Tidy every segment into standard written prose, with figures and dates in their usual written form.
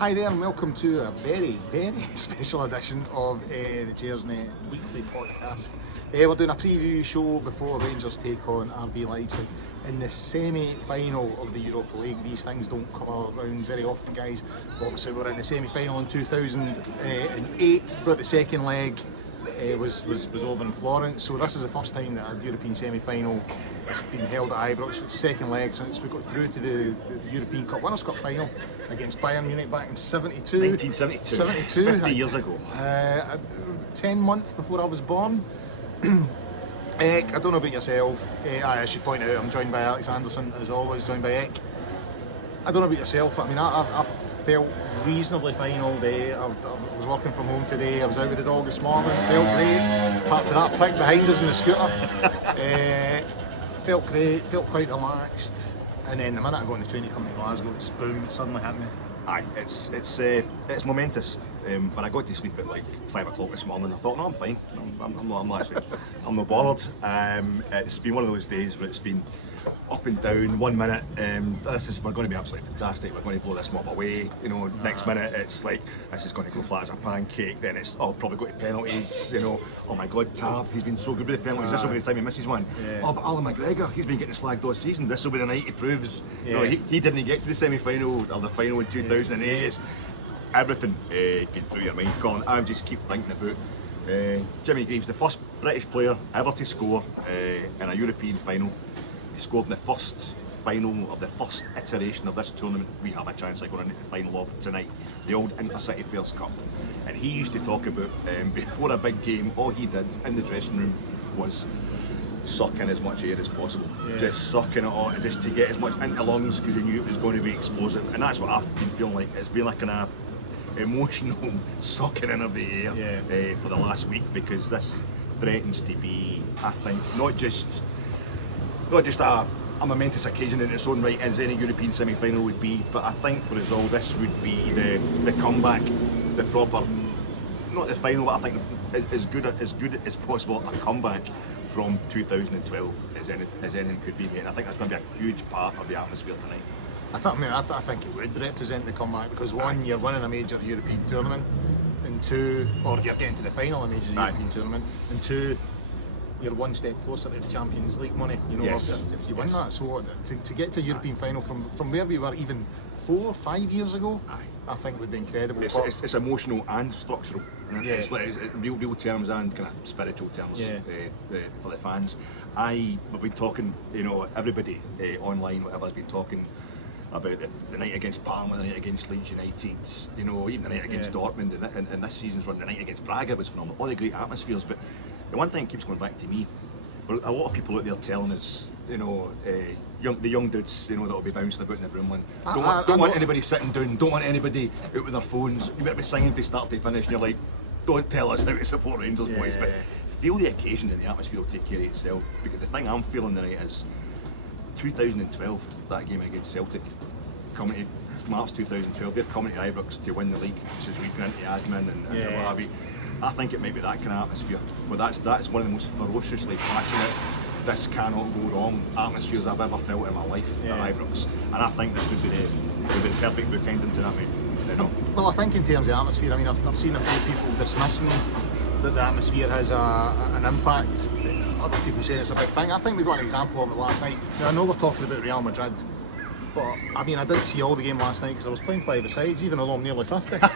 Hi there and welcome to a very, very special edition of the Cheersnet weekly podcast. We're doing a preview show before Rangers take on RB Leipzig in the semi-final of the Europa League. These things don't come around very often, guys. Obviously we're in the semi-final in 2008, but the second leg was over in Florence, so this is the first time that a European semi-final has been held at Ibrox. It's the second leg since we got through to the European Cup Winners' Cup final against Bayern Munich back in 1972. 50 years ago. 10 months before I was born. I don't know about yourself. I should point out I'm joined by Alex Anderson, as always, joined by Ek. I don't know about yourself, I mean, I felt reasonably fine all day. I was working from home today, I was out with the dog this morning, felt great, apart from that prick behind us in the scooter. Felt great, felt quite relaxed, and then the minute I got on the train to come to Glasgow, just boom, it suddenly hit me. Aye, it's momentous. When I got to sleep at like 5 o'clock this morning, I thought, no, I'm fine. I'm not bothered. It's been one of those days where it's been up and down. 1 minute, we're going to be absolutely fantastic. We're going to blow this mob away. You know, next minute it's like this is going to go flat as a pancake. Then it's probably go to penalties. You know, oh my God, Tav, he's been so good with the penalties. This will be the time he misses one. Yeah. Oh, but Alan McGregor, he's been getting slagged all season. This will be the night he proves. You know, he didn't get to the semi-final or the final in 2008. It's everything getting through your mind, Colin. I just keep thinking about Jimmy Greaves, the first British player ever to score in a European final. He scored in the first final of the first iteration of this tournament we have a chance of going into the final of tonight, the old Intercity Fairs Cup. And he used to talk about before a big game, all he did in the dressing room was suck in as much air as possible. Just sucking it on, just to get as much into lungs, because he knew it was going to be explosive. And that's what I've been feeling like. It's been like an emotional sucking in of the air for the last week, because this threatens to be, I think, not just a momentous occasion in its own right as any European semi-final would be, but I think for us all this would be the comeback, the proper, not the final, but I think as good as possible a comeback from 2012 as anything could be, mate. And I think that's going to be a huge part of the atmosphere tonight. I think it would represent the comeback, because one, you're winning a major European tournament, and two, or you're getting to the final of a major European tournament, and two, you're one step closer to the Champions League money, you know, if you win that. So to get to a European final from where we were even 4 or 5 years ago, I think would be incredible. It's emotional and structural. It's like it's real terms and kind of spiritual terms for the fans. We've been talking, you know, everybody online, whatever, has been talking about the night against Parma, the night against Leeds United, you know, even the night against Dortmund, and this season's run, the night against Braga was phenomenal. All the great atmospheres, but the one thing that keeps going back to me, a lot of people out there telling us, you know, the young dudes, you know, that'll be bouncing about in the Broomland, don't want anybody sitting down, don't want anybody out with their phones. You better be singing from start to finish, and you're like, don't tell us how to support Rangers, boys, but feel the occasion and the atmosphere will take care of itself. Because the thing I'm feeling tonight is 2012, that game against Celtic, coming to March 2012, they're coming to Ibrox to win the league, which is weaker into admin and what have you. I think it might be that kind of atmosphere, but that's one of the most ferociously passionate, this cannot go wrong atmospheres I've ever felt in my life at Ibrox, and I think this would be the perfect bookending to that, mate. You know? Well, I think in terms of atmosphere, I mean, I've seen a few people dismissing that the atmosphere has an impact. Other people saying it's a big thing. I think we got an example of it last night. Now, I know we're talking about Real Madrid, but I mean, I didn't see all the game last night because I was playing 5-a-sides, even though I'm nearly 50. But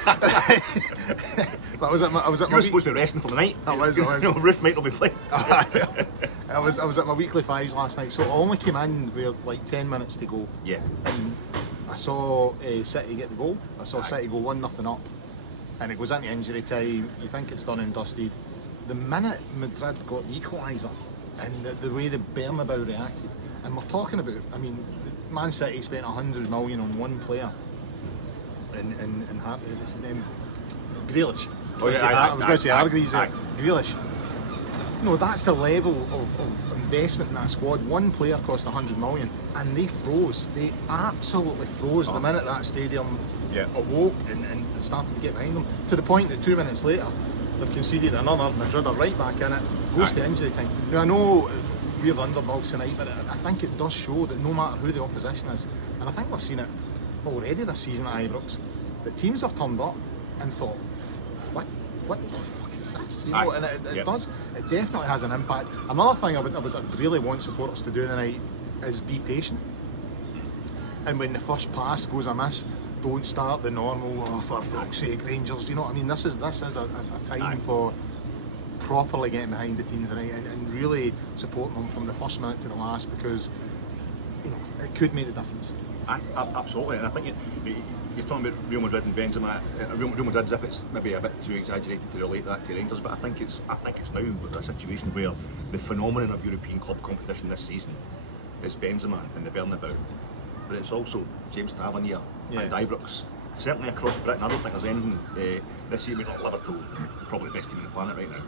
I was at my you were supposed to be resting for the night. I was. No, Ruth might not be playing. I was at my weekly fives last night, so I only came in with like 10 minutes to go. Yeah. And I saw City get the goal. I saw City go 1-0 up, and it goes into injury time. You think it's done and dusted. The minute Madrid got the equaliser, and the way the Bernabeu reacted, and we're talking about, I mean, Man City spent 100 million on one player in what's his name? Grealish. I was going to say Hargreaves there. Grealish. No, that's the level of investment in that squad. One player cost 100 million, and they froze. They absolutely froze the minute that stadium awoke and started to get behind them, to the point that 2 minutes later they've conceded another. Madrid are right back in it, goes to injury time. Now, I know we're underdogs tonight, but I think it does show that no matter who the opposition is, and I think we've seen it already this season at Ibrox, the teams have turned up and thought, what the fuck is this? You know, Aye. and it Yep. does. It definitely has an impact. Another thing I would really want supporters to do tonight is be patient. And when the first pass goes amiss, don't start the normal, oh, for fuck's sake, Rangers. You know what I mean? This is a time Aye. for properly getting behind the team tonight and really supporting them from the first minute to the last, because you know it could make the difference. Absolutely, and I think you're talking about Real Madrid and Benzema. Real Madrid's, if it's maybe a bit too exaggerated to relate that to Rangers, but I think it's now a situation where the phenomenon of European club competition this season is Benzema in the Bernabeu, but it's also James Tavernier and Ibrox. Certainly across Britain, I don't think there's anything this year. We're not Liverpool, probably the best team on the planet right now.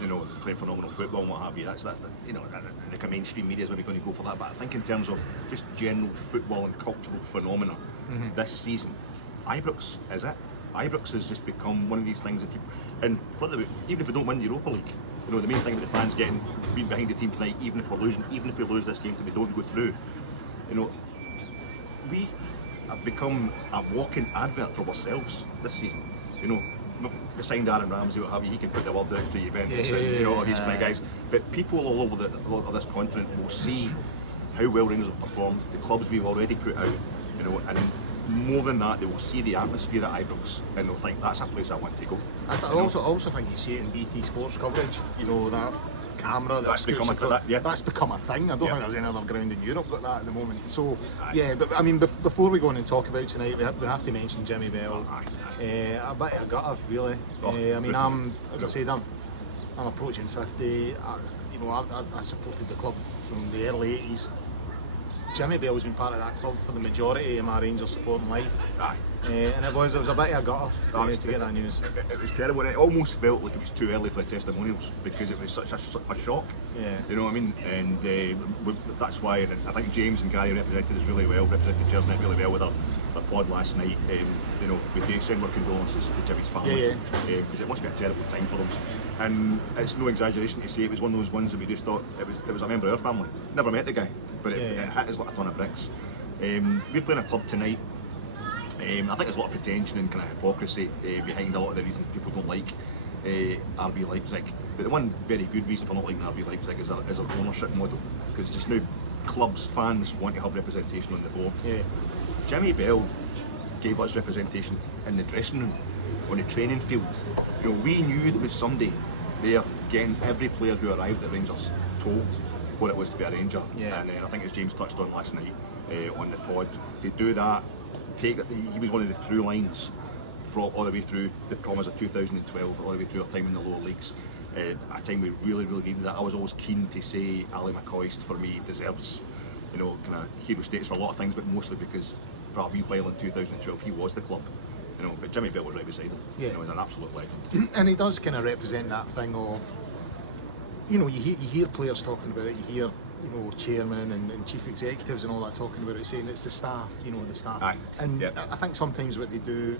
You know, playing phenomenal football and what have you. That's the, you know, the mainstream media is maybe going to go for that. But I think in terms of just general football and cultural phenomena this season, Ibrox is it. Ibrox has just become one of these things that people, and even if we don't win the Europa League, you know, the main thing about the fans being behind the team tonight, even if we're losing, even if we lose this game, we don't go through. You know, we have become a walking advert for ourselves this season. You know, we signed Aaron Ramsey, what have you, he can put the word out to Juventus and you know all these kind of guys. But people all over this continent will see how well Rangers have performed, the clubs we've already put out, you know, and more than that, they will see the atmosphere at Ibrox and they'll think that's a place I want to go. I also think you see it in BT Sports coverage. You know, that camera That's become that's become a thing. I don't think there's any other ground in Europe got that at the moment. So yeah, but I mean, before we go on and talk about tonight, we have to mention Jimmy Bell. A bit of a gutter, really. I mean, as I said, I'm approaching 50. You know, I supported the club from the early 80s. Jimmy Bell has been part of that club for the majority of my Rangers supporting life. And it was a bit of a gutter to get that news. It was terrible. It almost felt like it was too early for the testimonials because it was such a shock. You know what I mean? And that's why I think James and Gary represented us really well, represented Gersnet really well with their pod last night. You know, we do send our condolences to Jimmy's family because it must be a terrible time for them. And it's no exaggeration to say it was one of those ones that we just thought it was a member of our family. Never met the guy, but it hit us like a ton of bricks. We're playing a club tonight. I think there's a lot of pretension and kind of hypocrisy behind a lot of the reasons people don't like RB Leipzig. But the one very good reason for not liking RB Leipzig is our ownership model, because just now clubs, fans want to have representation on the board. Jimmy Bell gave us representation in the dressing room, on the training field. You know, we knew there was somebody there getting every player who arrived at Rangers told what it was to be a Ranger. And I think as James touched on last night on the pod, to do that, he was one of the through lines from all the way through the promise of 2012, all the way through our time in the lower leagues. At a time we really needed that. I was always keen to say Ali McCoist, for me, deserves, you know, kind of hero status for a lot of things, but mostly because for a wee while in 2012 he was the club. You know, but Jimmy Bell was right beside him. You know, he's an absolute legend. And he does kind of represent that thing of, you know, you hear players talking about it, you hear, you know, chairmen and chief executives and all that talking about it, saying it's the staff, you know, the staff. And I think sometimes what they do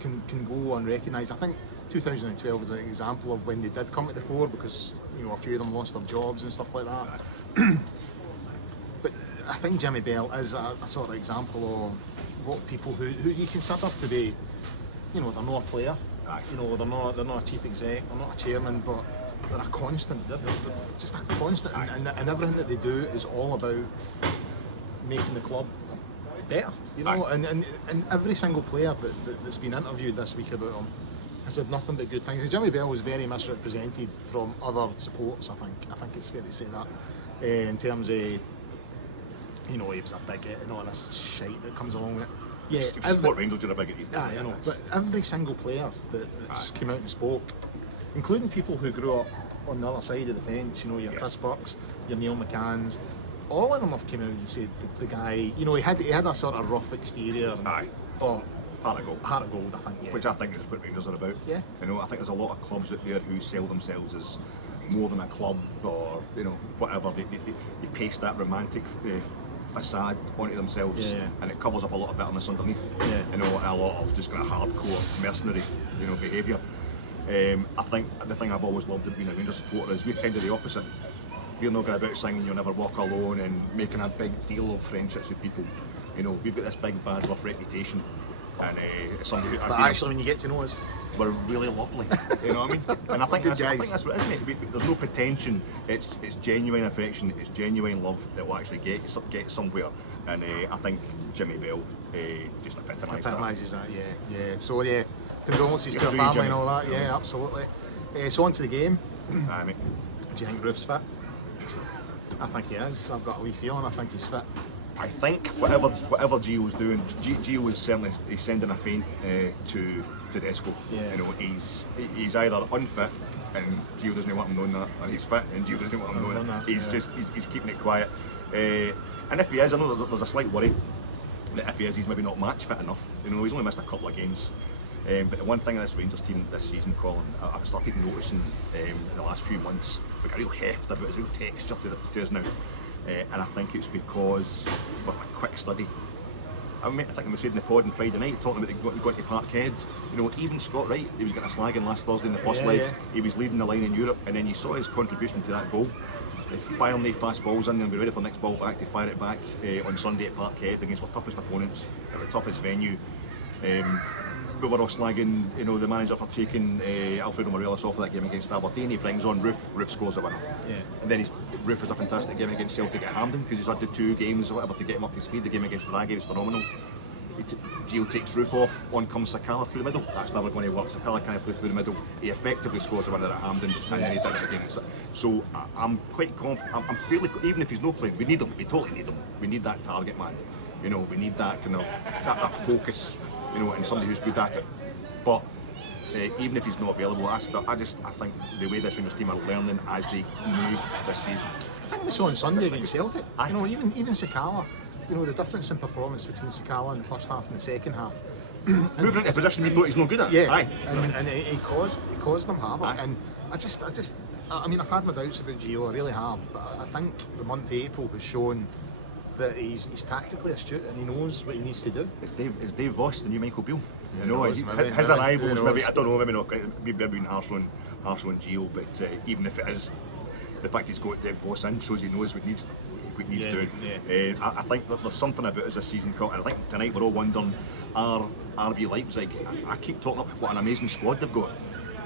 can go unrecognised. I think 2012 is an example of when they did come to the fore, because, you know, a few of them lost their jobs and stuff like that. But I think Jimmy Bell is a sort of example of what people who you consider to be, you know, they're not a player, you know, they're not a chief exec, they're not a chairman, but they're a constant. They're just a constant, and everything that they do is all about making the club better. You know, and every single player that's been interviewed this week about him has said nothing but good things. And Jimmy Bell was very misrepresented from other supporters. I think it's fair to say that in terms of, you know, he was a bigot and all this shite that comes along with it. Yeah, if you support Rangers, you're a bigot these days. I know, but every single player that's come out and spoke, including people who grew up on the other side of the fence, you know, your Chris Bucks, your Neil McCanns, all of them have come out and said the guy, you know, he had a sort of rough exterior, but heart of gold. Heart of gold, I think. Which I think is what Rangers are about. You know, I think there's a lot of clubs out there who sell themselves as more than a club, or, you know, whatever. They paste that romantic facade onto themselves, and it covers up a lot of bitterness underneath. You know, and a lot of just kind of hardcore mercenary, you know, behaviour. I think the thing I've always loved about being a Rangers supporter is we're kind of the opposite. We're not going about singing "You'll Never Walk Alone" and making a big deal of friendships with people. You know, we've got this big bad rough reputation and somebody who But actually, when you get to know us, we're really lovely. You know what I mean? And I think Good I guys. think that's what it is, mate. There's no pretension. It's genuine affection. It's genuine love that will actually get somewhere. And I think Jimmy Bell just epitomised that. epitomises that. Yeah. So yeah, condolences to Yes, your to you, family Jimmy. and all that. Yeah, absolutely. So on to the game. Aye, mate. Do you think Roof's fit? I think he is. I've got a wee feeling. I think he's fit. I think whatever Gio's doing, Gio is certainly sending a feint to Tedesco. Yeah. You know, he's either unfit and Gio doesn't want him knowing that, or he's fit and Gio doesn't want him knowing that. He's keeping it quiet. And if he is, I know there's a slight worry that if he is, he's maybe not match fit enough. You know, he's only missed a couple of games. But the one thing of this Rangers team this season, Colin, I've started noticing in the last few months, we've got a real heft about it, a real texture to us now. And I think it's because we're a quick study. I think we said in the pod on Friday night, talking about going to Parkhead, you know, even Scott Wright, he was getting a slagging last Thursday in the first leg. Yeah. He was leading the line in Europe, and then you saw his contribution to that goal. Firing the fast balls in and be ready for the next ball back to fire it back on Sunday at Parkhead against our toughest opponents at the toughest venue. But we're all slagging, you know, the manager for taking Alfredo Morelos off of that game against Aberdeen. He brings on Roof scores a winner. Yeah. And then Roof has a fantastic game against Celtic at Hampden because he's had the 2 games or whatever to get him up to speed. The game against Braga was phenomenal. Gio takes Roof off, on comes Sakala through the middle. That's never going to work. Sakala can't play through the middle. He effectively scores a winner at Hampden, and then he did it again. So I'm quite confident. I'm fairly, even if he's not playing, we need him. We totally need him. We need that target man. You know, we need that kind of that focus. You know, and somebody who's good at it. But even if he's not available, I think the way this Rangers team are learning as they move this season. I think we saw on Sunday against Celtic. You know, even Sakala. You know, the difference in performance between Sakala in the first half and the second half. Moving into a position he thought he's no good at. Yeah, Aye. and he caused them havoc. Aye. And I mean, I've had my doubts about Gio, I really have. But I think the month of April has shown that he's tactically astute and he knows what he needs to do. Is Dave Voss the new Michael Beale? You know, knows, his arrivals maybe, I don't know, maybe not, maybe been harsh on Gio, but even if it is, the fact he's got Dave Voss in shows he knows what needs doing. Yeah. I think that there's something about us this season, and I think tonight we're all wondering, are RB Leipzig, I keep talking about what an amazing squad they've got,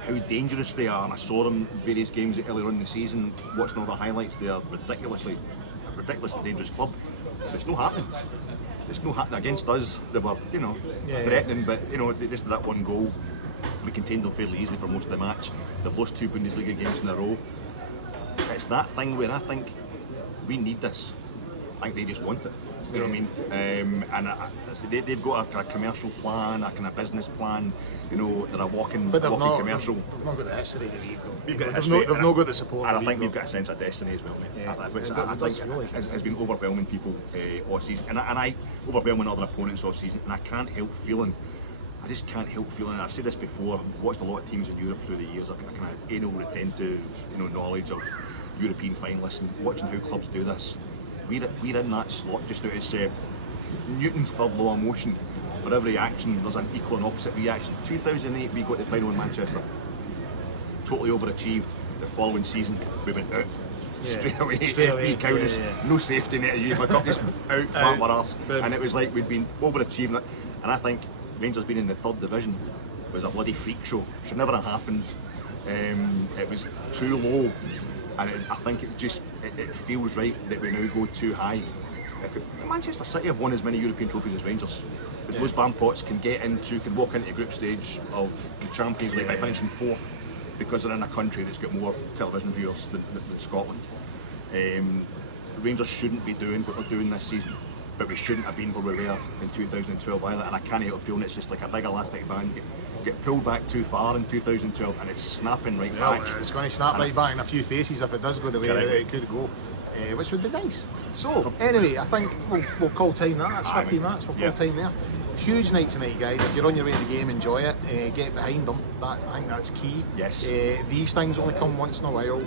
how dangerous they are, and I saw them various games earlier on in the season, watching all the highlights. They are a ridiculously dangerous club. It's not happening. It's not happening against us. They were, you know, threatening, but you know, they just did that one goal. We contained them fairly easily for most of the match. They've lost 2 Bundesliga games in a row. It's that thing where I think we need this. I think they just want it. You know what I mean? And they've got a kind of commercial plan, a kind of business plan. You know, they're a walking commercial. They've not got the history that we've got. We've got They've history, not got the support. and I that think we've we've got a sense of destiny as well, mate. Yeah. Which It I does think really. has been overwhelming people all season, and I overwhelming other opponents all season, and I just can't help feeling, and I've said this before, I've watched a lot of teams in Europe through the years. I've got a kind of anal retentive, knowledge of European finalists and watching how clubs do this. We're in that slot just now. It's Newton's third law of motion. For every action, there's an equal and opposite reaction. 2008, we got the final in Manchester. Totally overachieved. The following season, we went out. Straight away, FB Kaunas, no safety net, UEFA Cup, just out, flat our arse. And it was like we'd been overachieving it. And I think Rangers being in the 3rd division was a bloody freak show. Should never have happened. It was too low. And I think it feels right that we now go too high. Manchester City have won as many European trophies as Rangers. But those Bampots can walk into group stage of the Champions League by finishing 4th because they're in a country that's got more television viewers than Scotland. Rangers shouldn't be doing what we're doing this season, but we shouldn't have been where we were in 2012 either, and I can't help feeling it's just like a big elastic band get pulled back too far in 2012 and it's snapping right back. It's going to snap right back in a few faces if it does go the way that it could go. Which would be nice. So, anyway, I think we'll call time that. It's 15 minutes, we'll call time there. Huge night tonight, guys. If you're on your way to the game, enjoy it. Get behind them. I think that's key. Yes. These things only come once in a while.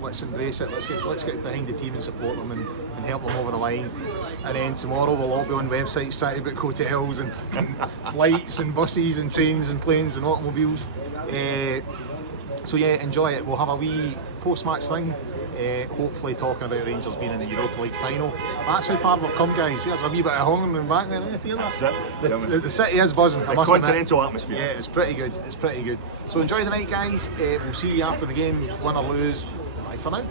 Let's embrace it. Let's get behind the team and support them and help them over the line. And then tomorrow we'll all be on websites trying to book hotels and flights and buses and trains and planes and automobiles. So yeah, enjoy it. We'll have a wee post-match thing hopefully talking about Rangers being in the Europa League final. That's how far we've come, guys. There's a wee bit of hungering back there. That's it. The city is buzzing. I The must admit. continental atmosphere. Yeah, it's pretty good. It's pretty good. So enjoy the night, guys. We'll see you after the game, win or lose. Bye for now.